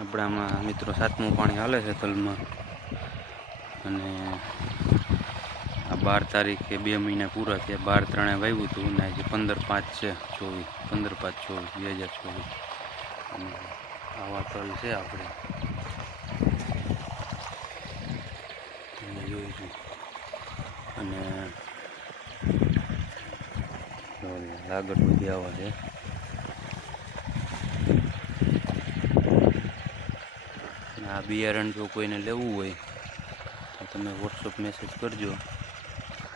આપણામાં મિત્રો સાતમું પાણી હાલે છે તલમાં. અને આ બાર તારીખે બે મહિના પૂરા થયા. બાર ત્રણે વાવ્યું હતું. અને આજે પંદર પાંચ છે. ચોવીસ. પંદર પાંચ ચોવીસ. બે હજાર ચોવીસ. અને આવા તલ છે આપણે. જોઈશું. અને લાગડ બધી આવા છે. આ બિયારણ જો કોઈને લેવું હોય, તો તમે વોટ્સઅપ મેસેજ કરજો.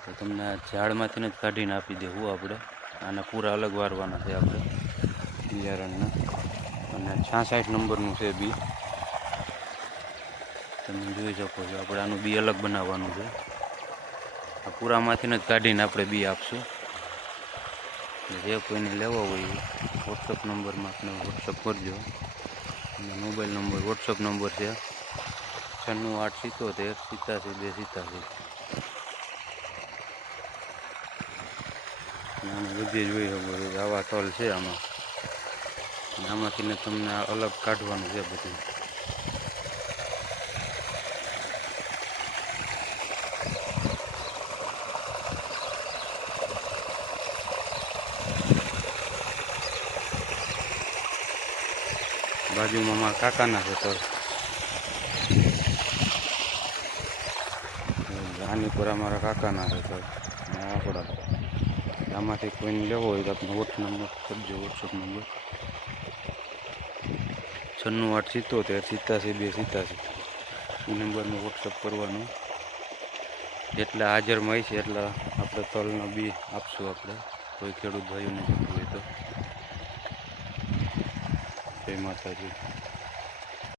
તો તમને આ ઝાડમાંથી જ કાઢીને આપી દેવું આપણે. આના પૂરા અલગ વારવાના છે આપણે બિયારણના. અને છાસઠ નંબરનું છે બી. તમે જોઈ શકો છો, આપણે આનું બી અલગ બનાવવાનું છે. આ પૂરામાંથી જ કાઢીને આપણે બી આપશું. જે કોઈને લેવા હોય વોટ્સઅપ નંબરમાં આપણે વોટ્સઅપ કરજો. મોબાઈલ નંબર, વોટ્સઅપ નંબર છે. છન્નું, આઠ, સિત્તોતેર, સિત્તાસી, બે, સિત્તાસી. આમાં બધી જોઈ શકો આવા તલ છે આમાં. આમાંથી તમને અલગ કાઢવાનું છે બધું. બાજુમાં મારા કાકાના છે તલ આની પર અમારા કાકાના આ આપણા. આમાંથી કોઈને લેવો હોય તો આપણો વોટ નંબર કરજો વોટ્સઅપ નંબર. છન્નું આઠ સિત્તોતેર, સિત્તાસી બે, સિત્તાસી. એ નંબરમાં વોટ્સઅપ કરવાનું. જેટલા હાજરમાં હોય છે એટલા આપણે તલનો બી આપશું આપણે. કોઈ ખેડૂત ભાઈઓને જોતું હોય તો. જય માતાજી.